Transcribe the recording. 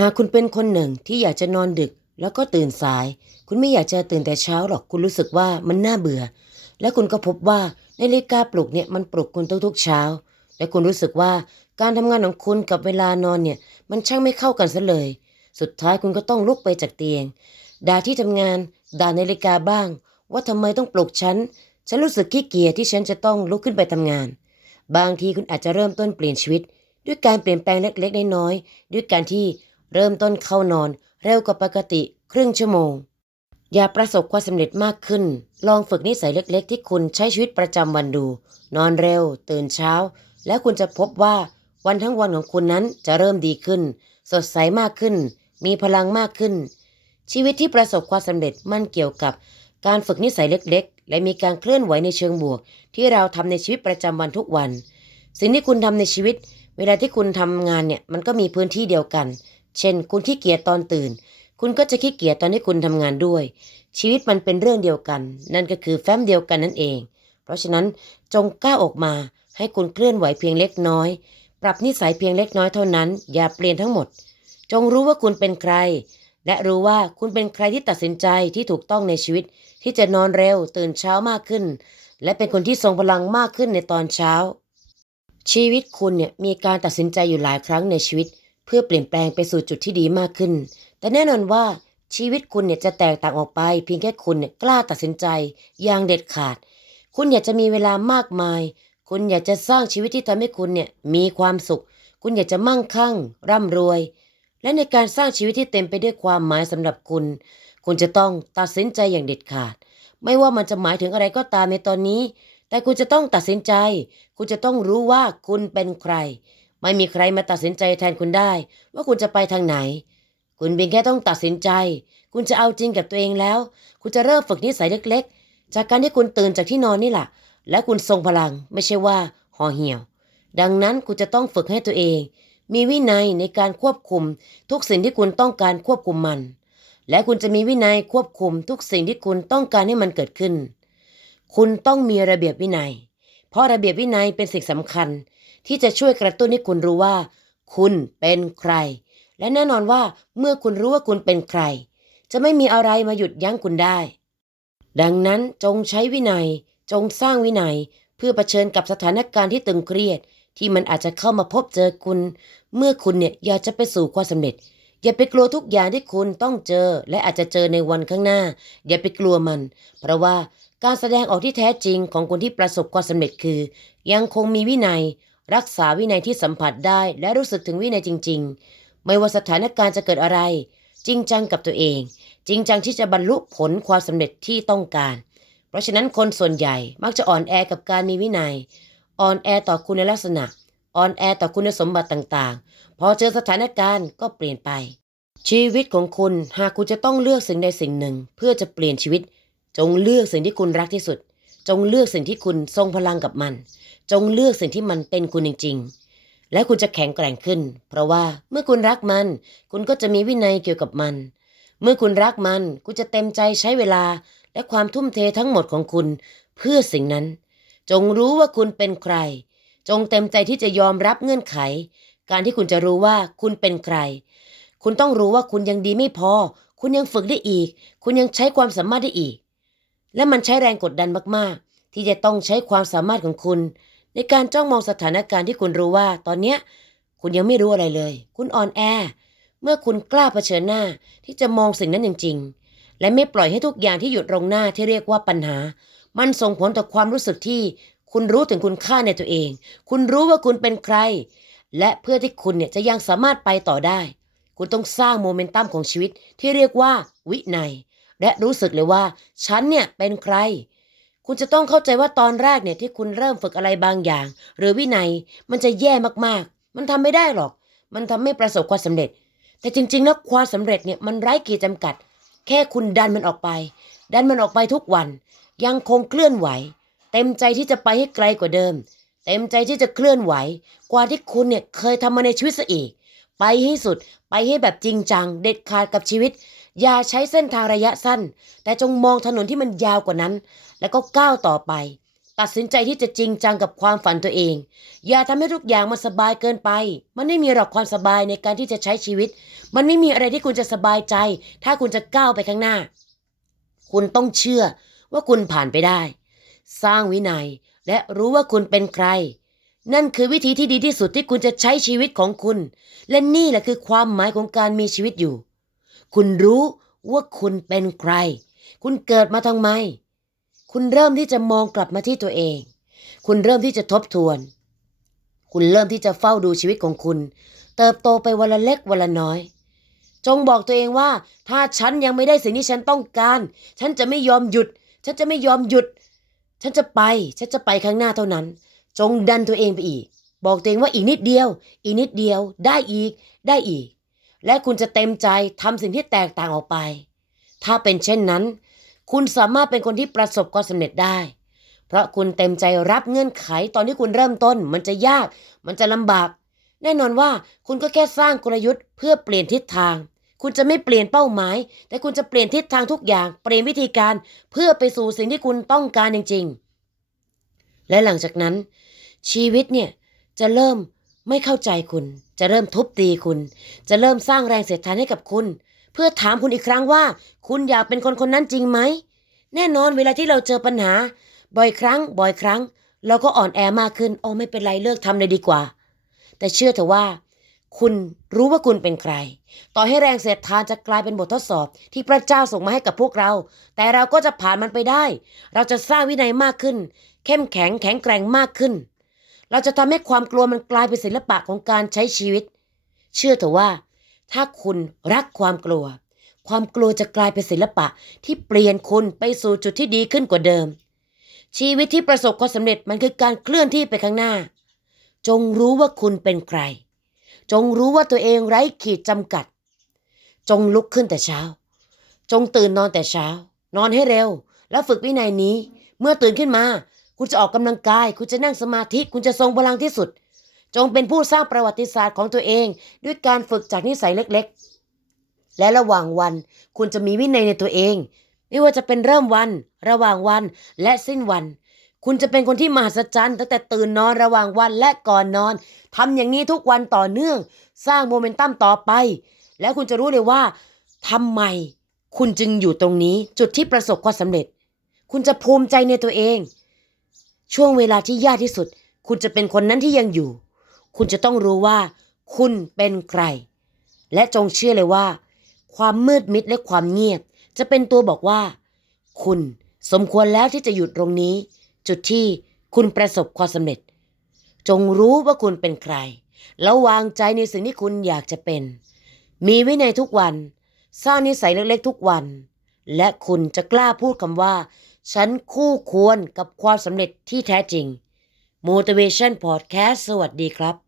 หากคุณเป็นคนหนึ่งที่อยากจะนอนดึกแล้วก็ตื่นสาย คุณไม่อยากจะตื่นแต่เช้าหรอกคุณรู้สึกว่ามันน่าเบื่อ และคุณก็พบว่านาฬิกาปลุกเนี่ยมันปลุกคุณทุกๆเช้า และคุณรู้สึกว่าการทำงานของคุณกับเวลานอนเนี่ยมันช่างไม่เข้ากันซะเลย สุดท้ายคุณก็ต้องลุกไปจากเตียง ด่าที่ทำงานด่านาฬิกาบ้าง ว่าทำไมต้องปลุกฉันฉันรู้สึกขี้เกียจที่ฉันจะต้องลุกขึ้นไปทำงาน บางทีคุณอาจจะเริ่มต้นเปลี่ยนชีวิต ด้วยการเปลี่ยนแปลงเล็กๆน้อยๆด้วยการที่ เริ่มต้นเข้านอนเร็วกว่าปกติครึ่งชั่วโมง อย่าประสบความสำเร็จมากขึ้น ลองฝึกนิสัยเล็กๆ ที่คุณใช้ชีวิตประจำวันดู นอนเร็ว ตื่นเช้า แล้วคุณจะพบว่าวันทั้งวันของคุณนั้นจะเริ่มดีขึ้น สดใสมากขึ้น มีพลังมากขึ้น ชีวิตที่ประสบความสำเร็จมันเกี่ยวกับ การฝึกนิสัยเล็กๆ และมีการเคลื่อนไหวในเชิงบวก ที่เราทำในชีวิตประจำวันทุกวัน สิ่งที่คุณทำในชีวิต เวลาที่คุณทำงานเนี่ยมันก็มีพื้นที่เดียวกัน เช่น คุณขี้เกียจตอนตื่น คุณก็จะขี้เกียจตอนที่คุณทำงานด้วย ชีวิตมันเป็นเรื่องเดียวกัน นั่นก็คือแฟ้มเดียวกันนั่นเอง เพราะฉะนั้นจงก้าวออกมา ให้คุณเคลื่อนไหวเพียงเล็กน้อย ปรับนิสัยเพียงเล็กน้อยเท่านั้น อย่าเปลี่ยนทั้งหมด จงรู้ว่าคุณเป็นใคร และรู้ว่าคุณเป็นใครที่ตัดสินใจที่ถูกต้องในชีวิต ที่จะนอนเร็ว ตื่นเช้ามากขึ้น และเป็นคนที่ทรงพลังมากขึ้นในตอนเช้าชีวิตคุณเนี่ยมีการตัดสินใจอยู่หลายครั้งในชีวิต เพื่อเปลี่ยนแปลงไปสู่จุดที่ดีมากขึ้น แต่แน่นอนว่าชีวิตคุณเนี่ยจะแตกต่างออกไป เพียงแค่คุณเนี่ยกล้าตัดสินใจอย่างเด็ดขาด คุณอยากจะมีเวลามากมาย คุณอยากจะสร้างชีวิตที่ทำให้คุณเนี่ยมีความสุข คุณอยากจะมั่งคั่ง ร่ำรวย และในการสร้างชีวิตที่เต็มไปด้วยความหมายสำหรับคุณ คุณจะต้องตัดสินใจอย่างเด็ดขาด ไม่ว่ามันจะหมายถึงอะไรก็ตามในตอนนี้ แต่คุณจะต้องตัดสินใจ คุณจะต้องรู้ว่าคุณเป็นใคร ไม่มีใครมาตัดสินใจแทนคุณได้ ว่าคุณจะไปทางไหน คุณเพียงแค่ต้องตัดสินใจ คุณจะเอาจริงกับตัวเองแล้ว คุณจะเริ่มฝึกนิสัยเล็ก ๆ จากการที่คุณตื่นจากที่นอนนี่แหละและคุณทรงพลังไม่ใช่ว่าห่อเหี่ยว ดังนั้นคุณจะต้องฝึกให้ตัวเอง มีวินัยในการควบคุม ทุกสิ่งที่คุณต้องการควบคุมมัน และคุณจะมีวินัยควบคุมทุกสิ่งที่คุณต้องการให้มันเกิดขึ้น คุณต้องมีระเบียบวินัย เพราะระเบียบวินัยเป็นสิ่งสำคัญ ที่จะช่วยกระตุ้นให้คุณรู้ว่า คุณเป็นใคร และแน่นอนว่าเมื่อคุณรู้ว่าคุณเป็นใคร จะไม่มีอะไรมาหยุดยั้งคุณได้ ดังนั้นจงใช้วินัย จงสร้างวินัย เพื่อเผชิญกับสถานการณ์ที่ตึงเครียด ที่มันอาจจะเข้ามาพบเจอคุณ เมื่อคุณเนี่ยอยากจะไปสู่ความสำเร็จอย่าไปกลัวทุกอย่างที่คุณต้องเจอ และอาจจะเจอในวันข้างหน้า อย่าไปกลัวมัน เพราะว่า การแสดงออกที่แท้จริงของคนที่ประสบความสำเร็จคือ ยังคงมีวินัย รักษาวินัยที่สัมผัสได้และรู้สึกถึงวินัยจริง ๆ ไม่ว่าสถานการณ์จะเกิดอะไร จริงจังกับตัวเอง จริงจังที่จะบรรลุผลความสำเร็จที่ต้องการ เพราะฉะนั้นคนส่วนใหญ่มักจะอ่อนแอกับการมีวินัย อ่อนแอต่อคุณลักษณะ อ่อนแอต่อคุณสมบัติต่างๆ พอเจอสถานการณ์ก็เปลี่ยนไป ชีวิตของคุณหากคุณจะต้องเลือกสิ่งใดสิ่งหนึ่ง เพื่อจะเปลี่ยนชีวิต จงเลือกสิ่งที่คุณรักที่สุด จงเลือกสิ่งที่คุณทรงพลังกับมัน จงเลือกสิ่งที่มันเป็นคุณจริง ๆ และคุณจะแข็งแกร่งขึ้น เพราะว่าเมื่อคุณรักมัน คุณก็จะมีวินัยเกี่ยวกับมัน เมื่อคุณรักมัน คุณจะเต็มใจใช้เวลาและความทุ่มเททั้งหมดของคุณ เพื่อสิ่งนั้น จงรู้ว่าคุณเป็นใคร จงเต็มใจที่จะยอมรับเงื่อนไข การที่คุณจะรู้ว่าคุณเป็นใคร คุณต้องรู้ว่าคุณยังดีไม่พอ คุณยังฝึกได้อีก คุณยังใช้ความสามารถได้อีก และมันใช้แรงกดดันมากๆ ที่จะต้องใช้ความสามารถของคุณ ในการจ้องมองสถานการณ์ที่คุณรู้ว่า ตอนเนี้ยคุณยังไม่รู้อะไรเลย คุณอ่อนแอ เมื่อคุณกล้าเผชิญหน้าที่จะมองสิ่งนั้นจริง ๆ และไม่ปล่อยให้ทุกอย่างที่หยุดตรงหน้าที่เรียกว่าปัญหา มันส่งผลต่อความรู้สึกที่คุณรู้ถึงคุณค่าในตัวเอง คุณรู้ว่าคุณเป็นใคร และเพื่อที่คุณเนี่ยจะยังสามารถไปต่อได้ คุณต้องสร้างโมเมนตัมของชีวิตที่เรียกว่าวินัย และรู้สึกเลยว่า ฉันเนี่ยเป็นใคร คุณจะต้องเข้าใจว่าตอนแรกเนี่ยที่คุณเริ่มฝึกอะไรบางอย่าง หรือวินัยมันจะแย่มากๆ มันทำไม่ได้หรอก มันทำไม่ประสบความสำเร็จ แต่จริงๆแล้วความสำเร็จเนี่ยมันไร้ขีดจำกัด แค่คุณดันมันออกไป ดันมันออกไปทุกวัน ยังคงเคลื่อนไหว เต็มใจที่จะไปให้ไกลกว่าเดิม เต็มใจที่จะเคลื่อนไหว กว่าที่คุณเนี่ยเคยทำมาในชีวิตซะอีกไปให้สุดไปให้แบบจริงจัง เด็ดขาดกับชีวิต อย่าใช้เส้นทางระยะสั้น แต่จงมองถนนที่มันยาวกว่านั้น แล้วก็ก้าวต่อไป ตัดสินใจที่จะจริงจังกับความฝันตัวเอง อย่าทำให้ทุกอย่างมันสบายเกินไป มันไม่มีหรอกความสบายในการที่จะใช้ชีวิต มันไม่มีอะไรที่คุณจะสบายใจ ถ้าคุณจะก้าวไปข้างหน้า คุณต้องเชื่อว่าคุณผ่านไปได้ สร้างวินัย และรู้ว่าคุณเป็นใคร นั่นคือวิธีที่ดีที่สุดที่คุณจะใช้ชีวิตของคุณ และนี่แหละคือความหมายของการมีชีวิตอยู่ คุณรู้ว่าคุณเป็นใคร คุณเกิดมาทำไม คุณเริ่มที่จะมองกลับมาที่ตัวเอง คุณเริ่มที่จะทบทวน คุณเริ่มที่จะเฝ้าดูชีวิตของคุณ เติบโตไปวันละเล็กวันละน้อย จงบอกตัวเองว่า ถ้าฉันยังไม่ได้สิ่งที่ฉันต้องการ ฉันจะไม่ยอมหยุด ฉันจะไม่ยอมหยุด ฉันจะไป ฉันจะไปข้างหน้าเท่านั้น จงดันตัวเองไปอีก บอกตัวเองว่าอีกนิดเดียว อีกนิดเดียว ได้อีก ได้อีก และคุณจะเต็มใจทำสิ่งที่แตกต่างออกไป ถ้าเป็นเช่นนั้น คุณสามารถเป็นคนที่ประสบความสำเร็จได้ เพราะคุณเต็มใจรับเงื่อนไขตอนที่คุณเริ่มต้น มันจะยาก มันจะลำบาก แน่นอนว่าคุณก็แค่สร้างกลยุทธ์เพื่อเปลี่ยนทิศทาง คุณจะไม่เปลี่ยนเป้าหมาย แต่คุณจะเปลี่ยนทิศทางทุกอย่าง เปลี่ยนวิธีการเพื่อไปสู่สิ่งที่คุณต้องการจริง ๆ และหลังจากนั้น ชีวิตเนี่ยจะเริ่ม ไม่เข้าใจคุณ จะเริ่มทุบตีคุณ จะเริ่มสร้างแรงเสียดทานให้กับคุณ เพื่อถามคุณอีกครั้งว่า คุณอยากเป็นคนคนนั้นจริงไหม แน่นอนเวลาที่เราเจอปัญหา บ่อยครั้ง บ่อยครั้ง เราก็อ่อนแอมากขึ้นโอ้ไม่เป็นไรเลิกทำเลยดีกว่า แต่เชื่อเถอะว่า คุณรู้ว่าคุณเป็นใคร ต่อให้แรงเสียดทานจะกลายเป็นบททดสอบที่พระเจ้าส่งมาให้กับพวกเรา แต่เราก็จะผ่านมันไปได้ เราจะสร้างวินัยมากขึ้น เข้มแข็งแข็งแกร่งมากขึ้น เราจะทำให้ความกลัวมันกลายเป็นศิลปะของการใช้ชีวิต เชื่อเถอะว่า ถ้าคุณรักความกลัว ความกลัวจะกลายเป็นศิลปะที่เปลี่ยนคุณไปสู่จุดที่ดีขึ้นกว่าเดิม ชีวิตที่ประสบความสำเร็จมันคือการเคลื่อนที่ไปข้างหน้า จงรู้ว่าคุณเป็นใคร จงรู้ว่าตัวเองไร้ขีดจำกัด จงลุกขึ้นแต่เช้า จงตื่นนอนแต่เช้า นอนให้เร็ว แล้วฝึกวินัยนี้ เมื่อตื่นขึ้นมา คุณจะออกกำลังกาย คุณจะนั่งสมาธิ คุณจะทรงพลังที่สุด จงเป็นผู้สร้างประวัติศาสตร์ของตัวเอง ด้วยการฝึกจากนิสัยเล็กๆ และระหว่างวัน คุณจะมีวินัยในตัวเอง ไม่ว่าจะเป็นเริ่มวัน ระหว่างวัน และสิ้นวัน คุณจะเป็นคนที่มหัศจรรย์ตั้งแต่ตื่นนอนระหว่างวันและก่อนนอนทำอย่างนี้ทุกวันต่อเนื่อง สร้างโมเมนตัมต่อไป แล้วคุณจะรู้เลยว่าทำไม คุณจึงอยู่ตรงนี้ จุดที่ประสบความสำเร็จ คุณจะภูมิใจในตัวเอง ช่วงเวลาที่ยากที่สุด คุณจะเป็นคนนั้นที่ยังอยู่ คุณจะต้องรู้ว่า คุณเป็นใคร และจงเชื่อเลยว่า ความมืดมิดและความเงียบ จะเป็นตัวบอกว่า คุณสมควรแล้วที่จะหยุดตรงนี้ จุดที่คุณประสบความสำเร็จ จงรู้ว่าคุณเป็นใคร แล้ววางใจในสิ่งที่คุณอยากจะเป็น มีไว้ในทุกวัน สร้างนิสัยเล็กๆทุกวัน และคุณจะกล้าพูดคำว่า ฉันคู่ควรกับความสำเร็จที่แท้จริง Motivation Podcast สวัสดีครับ